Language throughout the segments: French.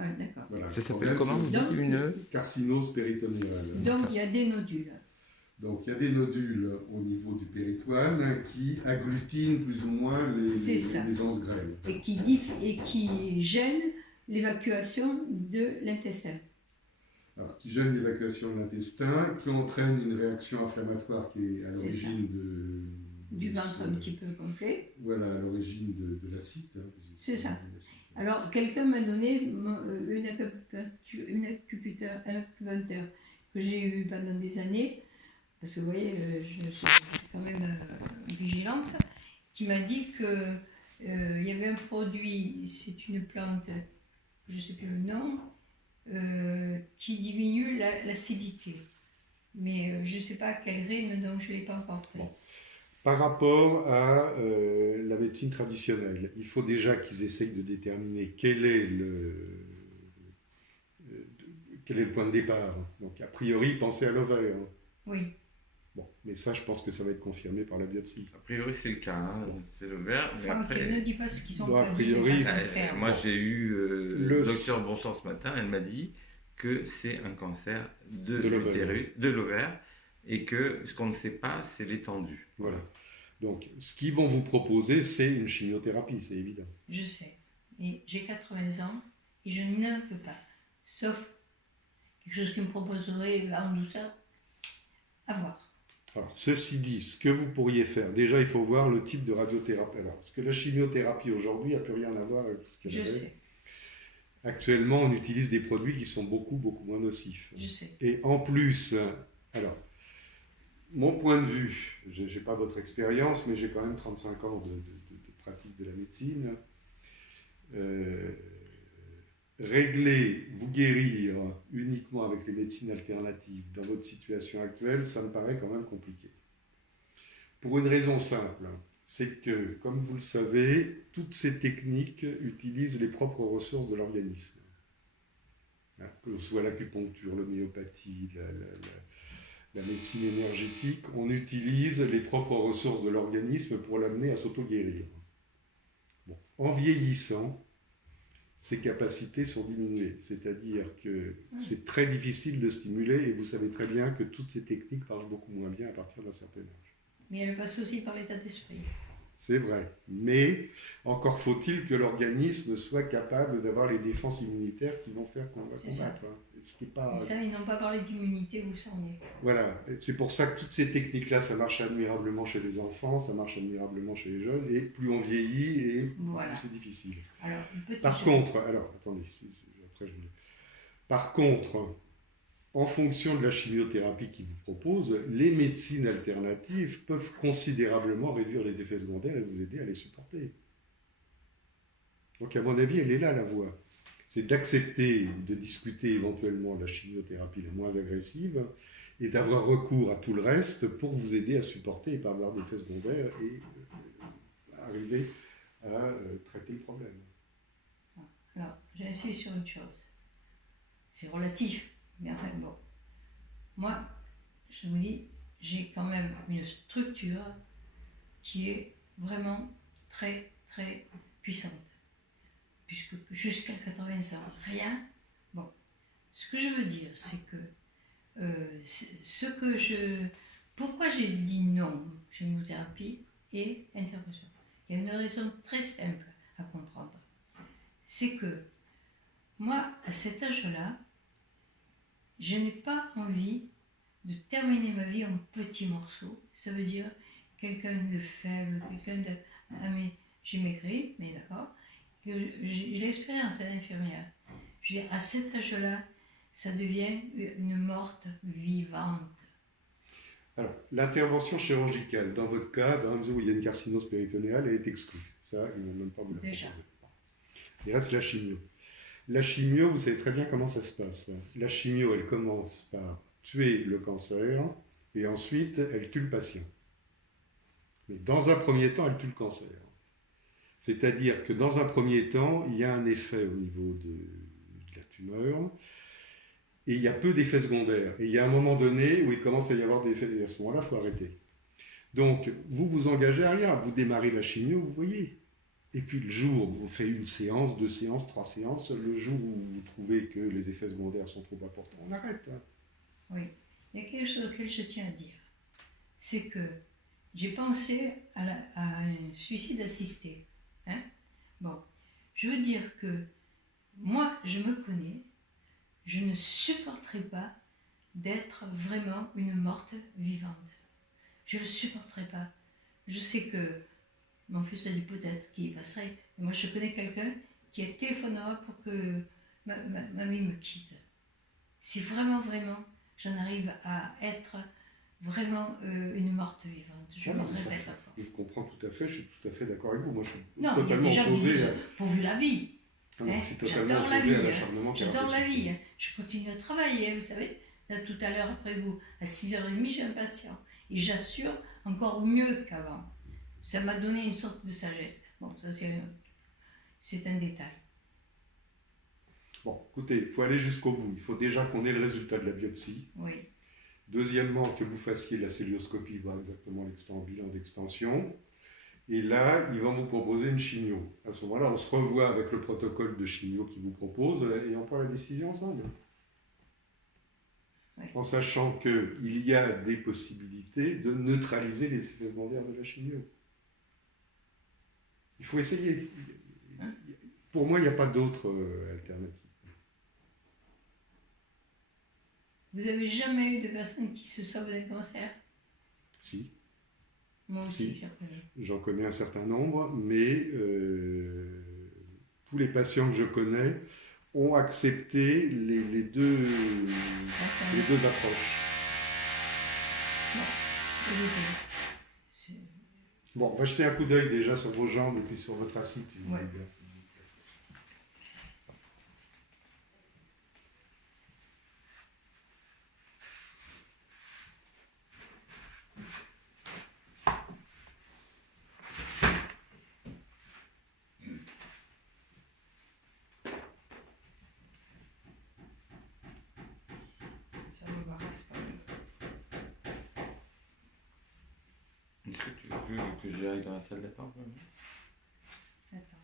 Ah, d'accord. Voilà, Ça s'appelle comment? Donc, Une... carcinose péritonéale. Donc, il y a des nodules. Donc il y a des nodules au niveau du péritoine qui agglutinent plus ou moins C'est ça. les anses grêles. Et qui gênent l'évacuation de l'intestin. Alors, qui gênent l'évacuation de l'intestin, qui entraîne une réaction inflammatoire qui est à l'origine du ventre un petit peu gonflé. Voilà, à l'origine de l'acide. Hein, c'est ça. Alors, quelqu'un m'a donné une acupuncteur que j'ai eu pendant des années, parce que vous voyez, je suis quand même vigilante, qui m'a dit que il y avait un produit, c'est une plante, je ne sais plus le nom, qui diminue l'acidité. Mais je ne sais pas à quel rythme, donc je ne l'ai pas encore pris. Bon. Par rapport à la médecine traditionnelle, il faut déjà qu'ils essayent de déterminer quel est le point de départ. Donc, a priori, pensez à l'ovaire. Oui. Bon, mais ça, je pense que ça va être confirmé par la biopsie. A priori, c'est le cas, hein. C'est l'ovaire. Mais Franck, après, ne dis pas ce qu'ils sont a pas priori, dit de façon ferme. moi, j'ai eu le docteur Bonsoir ce matin, elle m'a dit que c'est un cancer de l'ovaire et que ce qu'on ne sait pas, c'est l'étendue. Voilà. Donc, ce qu'ils vont vous proposer, c'est une chimiothérapie, c'est évident. Je sais, mais j'ai 80 ans et je ne peux pas, sauf quelque chose qui me proposerait en douceur, à voir. Alors, ceci dit, ce que vous pourriez faire, déjà, il faut voir le type de radiothérapie. Alors, parce que la chimiothérapie aujourd'hui n'a plus rien à voir avec ce qu'elle avait. Je sais. Actuellement, on utilise des produits qui sont beaucoup moins nocifs. Je sais. Et en plus, alors, mon point de vue, je n'ai pas votre expérience, mais j'ai quand même 35 ans de pratique de la médecine. Régler, vous guérir uniquement avec les médecines alternatives dans votre situation actuelle, ça me paraît quand même compliqué. Pour une raison simple, c'est que, comme vous le savez, toutes ces techniques utilisent les propres ressources de l'organisme. Que ce soit l'acupuncture, l'homéopathie, la médecine énergétique, on utilise les propres ressources de l'organisme pour l'amener à s'auto-guérir. Bon. En vieillissant, ces capacités sont diminuées, c'est-à-dire que c'est très difficile de stimuler et vous savez très bien que toutes ces techniques marchent beaucoup moins bien à partir d'un certain âge. Mais elles passent aussi par l'état d'esprit. C'est vrai, mais encore faut-il que l'organisme soit capable d'avoir les défenses immunitaires qui vont faire qu'on va combattre. Ce qui est pas... Et ça, ils n'ont pas parlé d'immunité, vous savez. Voilà, c'est pour ça que toutes ces techniques-là, ça marche admirablement chez les enfants, ça marche admirablement chez les jeunes, et plus on vieillit, et plus c'est difficile. Alors, Par contre, attendez, après je vous dis. Par contre, en fonction de la chimiothérapie qu'ils vous proposent, les médecines alternatives peuvent considérablement réduire les effets secondaires et vous aider à les supporter. Donc à mon avis, elle est là la voie. C'est d'accepter, de discuter éventuellement de la chimiothérapie la moins agressive et d'avoir recours à tout le reste pour vous aider à supporter et pas avoir d'effets secondaires et arriver à traiter le problème. Alors, j'insiste sur une chose. C'est relatif, mais enfin bon. Moi, je vous dis, j'ai quand même une structure qui est vraiment très puissante. Puisque jusqu'à 80 ans, rien. Bon, ce que je veux dire, c'est que pourquoi j'ai dit non chimiothérapie et intervention. Il y a une raison très simple à comprendre. C'est que moi, à cet âge-là, je n'ai pas envie de terminer ma vie en petits morceaux. Ça veut dire quelqu'un de faible, quelqu'un de... Ah mais j'ai maigri, mais d'accord. J'ai l'expérience d'infirmière. Je veux dire, à cet âge-là, ça devient une morte vivante. Alors, l'intervention chirurgicale, dans votre cas, dans la mesure où il y a une carcinose péritonéale, elle est exclue. Ça, ils ne vont même pas vous la proposer. Il reste la chimio. La chimio, vous savez très bien comment ça se passe. La chimio, elle commence par tuer le cancer et ensuite, elle tue le patient. Mais dans un premier temps, elle tue le cancer. C'est-à-dire que dans un premier temps, il y a un effet au niveau de la tumeur et il y a peu d'effets secondaires. Et il y a un moment donné où il commence à y avoir des effets et à ce moment-là, il faut arrêter. Donc, vous vous engagez à rien. Vous démarrez la chimio, vous voyez. Et puis le jour où on fait une séance, 2 séances, 3 séances, le jour où vous trouvez que les effets secondaires sont trop importants, on arrête. Hein. Oui. Il y a quelque chose auquel je tiens à dire. C'est que j'ai pensé à un suicide assisté. Hein? Bon, je veux dire que moi, je me connais, je ne supporterai pas d'être vraiment une morte vivante. Je ne le supporterai pas. Je sais que mon fils a dit peut-être qu'il y passerait, mais moi je connais quelqu'un qui téléphonera pour que mamie me quitte. Si vraiment, j'en arrive à être vraiment une morte vivante. Je me répète encore. Je comprends tout à fait, je suis tout à fait d'accord avec vous. Moi, je suis non, totalement opposé pourvu la vie. Je suis totalement opposé à l'acharnement. J'adore la vie. Je continue à travailler, vous savez. Là, tout à l'heure, après vous, à 6h30, j'ai un patient. Et j'assure encore mieux qu'avant. Ça m'a donné une sorte de sagesse. Bon, ça c'est un détail. Bon, écoutez, il faut aller jusqu'au bout. Il faut déjà qu'on ait le résultat de la biopsie. Oui. Deuxièmement, que vous fassiez la célioscopie, voir exactement le bilan d'extension. Et là, ils vont vous proposer une chimio. À ce moment-là, on se revoit avec le protocole de chimio qu'ils vous proposent et on prend la décision ensemble. Oui. En sachant qu'il y a des possibilités de neutraliser les effets secondaires de la chimio. Il faut essayer. Hein? Pour moi, il n'y a pas d'autre alternative. Vous n'avez jamais eu de personnes qui se sauvent d'un cancer? Si. Moi aussi, si. J'en connais un certain nombre, mais tous les patients que je connais ont accepté les deux approches. Bon, on va jeter un coup d'œil déjà sur vos jambes et puis sur votre acide. Si vous voulez bien. Est-ce que tu veux que j'aille dans la salle d'attente? Attends.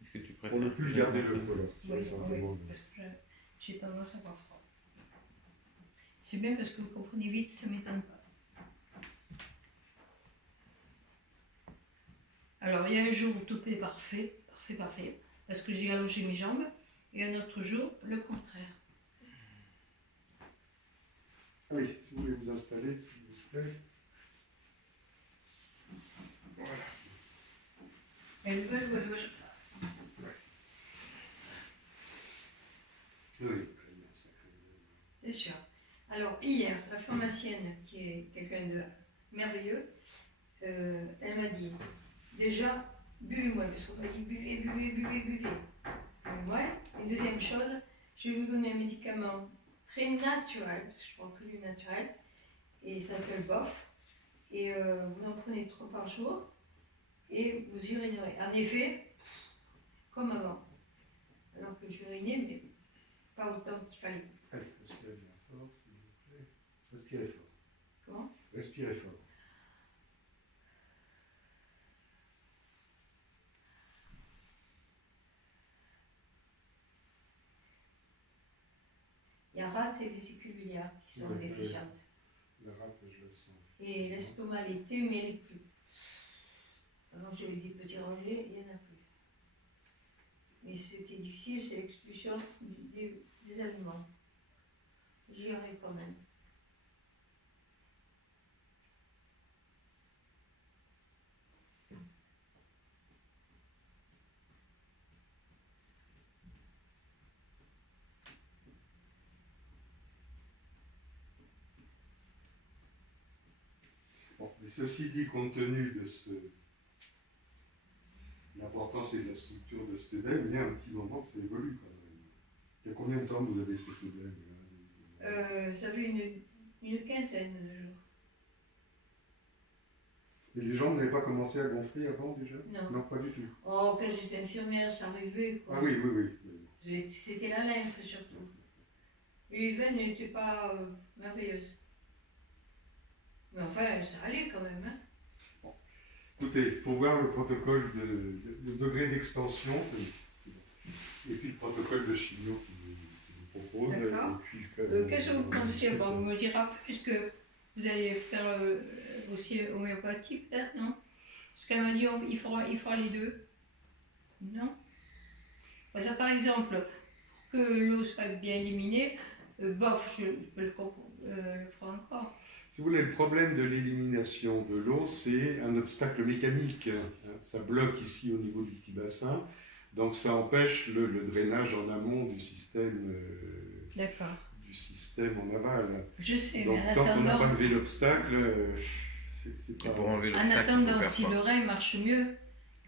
Est-ce que tu préfères? On ne peut plus garder le feu là. Oui, parce que j'ai tendance à avoir froid. C'est bien parce que vous comprenez vite, ça ne m'étonne pas. Alors, il y a un jour où tout est parfait, parce que j'ai allongé mes jambes, et un autre jour, le contraire. Allez, si vous voulez vous installer, s'il vous plaît. Voilà. Elles veulent ou elles veulent pas. Oui. C'est sûr. Alors, hier, la pharmacienne, qui est quelqu'un de merveilleux, elle m'a dit, déjà, buvez-moi, parce qu'on m'a dit, buvez. Ouais. Et deuxième chose, je vais vous donner un médicament très naturel, parce que je prends que du naturel, et ça s'appelle BOF, et vous en prenez 3 par jour, et vous urinerez. En effet, comme avant. Alors que j'urinais, mais pas autant qu'il fallait. Allez, respirez bien fort, s'il vous plaît. Respirez fort. Comment? Respirez fort. Il y a rate et vésicule biliaire qui sont déficientes. La rate, je la sens. Et l'estomac l'été, mais elle n'est plus. Alors j'ai des petits rejets, il n'y en a plus. Mais ce qui est difficile, c'est l'expulsion des aliments. J'y arrive quand même. Bon, mais ceci dit, compte tenu de l'importance et de la structure de cet œdème, il y a un petit moment que ça évolue quand même. Il y a combien de temps vous avez cet œdème? Ça fait une quinzaine de jours. Et les jambes n'avaient pas commencé à gonfler avant déjà? Non, pas du tout. Oh, quand j'étais infirmière, ça arrivait quoi. Ah oui. C'était la lymphe surtout. Et les veines n'étaient pas merveilleuses. Mais enfin, ça allait quand même. Hein. Bon. Écoutez, il faut voir le protocole, le degré d'extension, et puis le protocole de chimio qui vous propose. D'accord. Qu'est-ce que vous pensez? Bon, vous me direz plus que vous allez faire aussi homéopathie, peut-être, non? Parce qu'elle m'a dit il fera les deux. Non? Ça, par exemple, pour que l'eau soit bien éliminée, bof, je peux le ferai encore. Si vous voulez, le problème de l'élimination de l'eau, c'est un obstacle mécanique. Ça bloque ici au niveau du petit bassin, donc ça empêche le drainage en amont du système, du système en aval. Je sais, donc, mais en tant attendant... qu'on n'a pas levé l'obstacle, c'est pas... En attendant, si le rein marche mieux,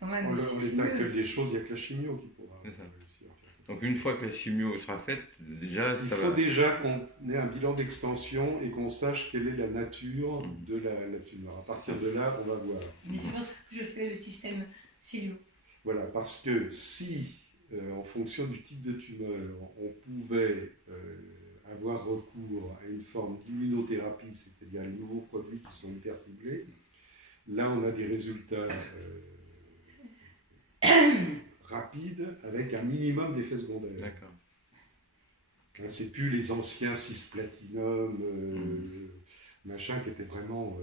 quand même... En l'état actuel des choses, il n'y a que la chimio qui pourra réussir. Donc une fois que la chimio sera faite, déjà... Il faut déjà qu'on ait un bilan d'extension et qu'on sache quelle est la nature de la tumeur. À partir de là, on va voir. Mais c'est pour ça que je fais le système Célio. Voilà, parce que si, en fonction du type de tumeur, on pouvait avoir recours à une forme d'immunothérapie, c'est-à-dire les nouveaux produits qui sont hyper ciblés, là on a des résultats rapides avec un minimum d'effets secondaires. D'accord. C'est plus les anciens cisplatinum, machin, qui étaient vraiment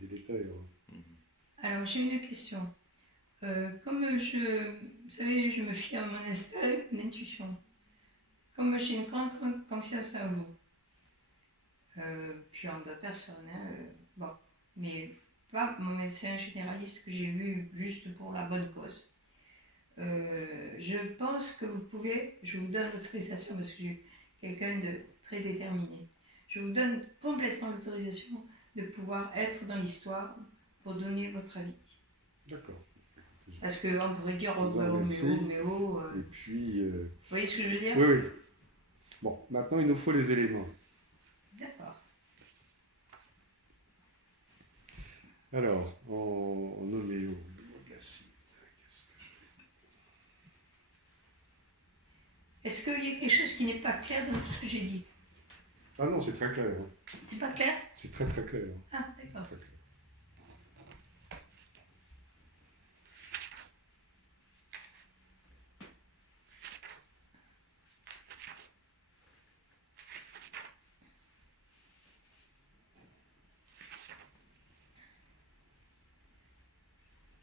délétères. Alors j'ai une question. Comme vous savez, je me fie à mon intuition. Comme j'ai une grande confiance en vous, puis en d'autres personnes, bon, mais pas mon médecin généraliste que j'ai vu juste pour la bonne cause. Je pense que vous pouvez, je vous donne l'autorisation parce que je suis quelqu'un de très déterminé, je vous donne complètement l'autorisation de pouvoir être dans l'histoire pour donner votre avis. D'accord. Parce qu'on pourrait dire Roméo. Et puis... Vous voyez ce que je veux dire? Oui, oui. Bon, maintenant il nous faut les éléments. D'accord. Alors, en homéoblastite, est-ce qu'il y a quelque chose qui n'est pas clair dans tout ce que j'ai dit? Ah non, c'est très clair. Hein. C'est pas clair? C'est très très clair. Ah, d'accord. Très clair.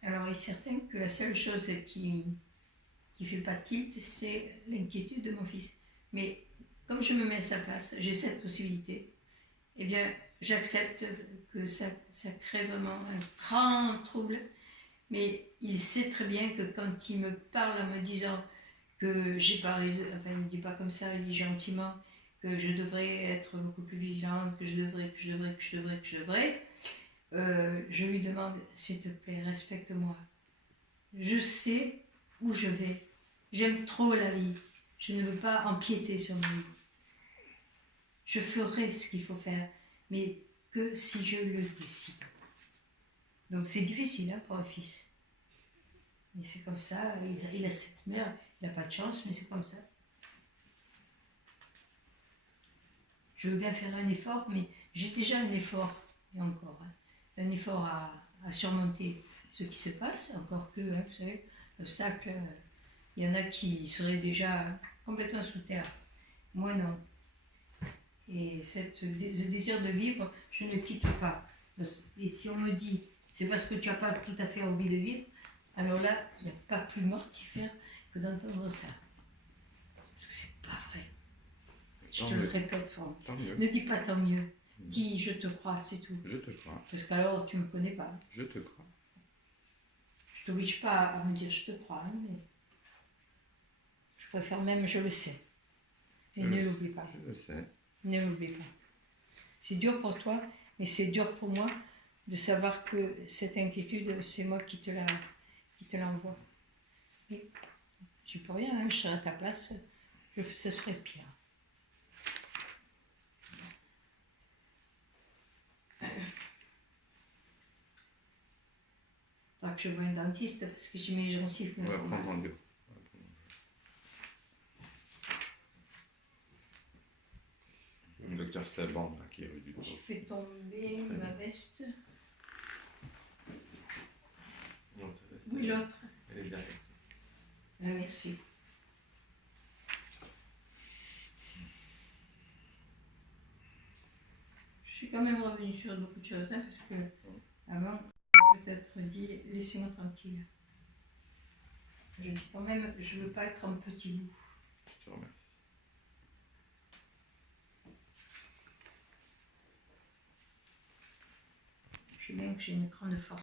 Alors, il est certain que la seule chose qui fait pas tilt, c'est l'inquiétude de mon fils. Mais comme je me mets à sa place, j'ai cette possibilité, eh bien, j'accepte que ça crée vraiment un grand trouble. Mais il sait très bien que quand il me parle en me disant que j'ai pas raison, enfin, il ne dit pas comme ça, il dit gentiment que je devrais être beaucoup plus vigilante, que je devrais, je lui demande, s'il te plaît, respecte-moi. Je sais où je vais. J'aime trop la vie. Je ne veux pas empiéter sur ma vie. Je ferai ce qu'il faut faire, mais que si je le décide. Donc c'est difficile pour un fils. Mais c'est comme ça, il a cette mère, il n'a pas de chance, mais c'est comme ça. Je veux bien faire un effort, mais j'ai déjà un effort, et encore, un effort à surmonter ce qui se passe, encore que, vous savez, l'obstacle, il y en a qui seraient déjà complètement sous terre. Moi, non. Et ce désir de vivre, je ne quitte pas. Et si on me dit, c'est parce que tu n'as pas tout à fait envie de vivre, alors là, il n'y a pas plus mortifère que d'entendre ça. Parce que c'est pas vrai. Je te le répète, Franck. Ne dis pas tant mieux. Dis je te crois, c'est tout. Je te crois. Parce qu'alors tu ne me connais pas. Je te crois. Je t'oblige pas à me dire je te crois, hein, mais je préfère même je le sais. Et ne l'oublie pas. Je le sais. Ne l'oublie pas. C'est dur pour toi, mais c'est dur pour moi de savoir que cette inquiétude, c'est moi qui te l'envoie. Et je peux rien, hein, je serais à ta place, ce serait pire. Faudra que je voie un dentiste parce que j'ai mes gencives. On va prendre rendez-vous. Le docteur Staban, qui est rue du Tour. J'ai fait tomber ma veste. Oui, l'autre. Elle est derrière. Merci. Je suis quand même revenue sur beaucoup de choses, hein, parce que avant, j'aurais peut-être dit laissez-moi tranquille. Je dis quand même, je ne veux pas être un petit bout. Je te remercie. Je sais bien que j'ai une grande force.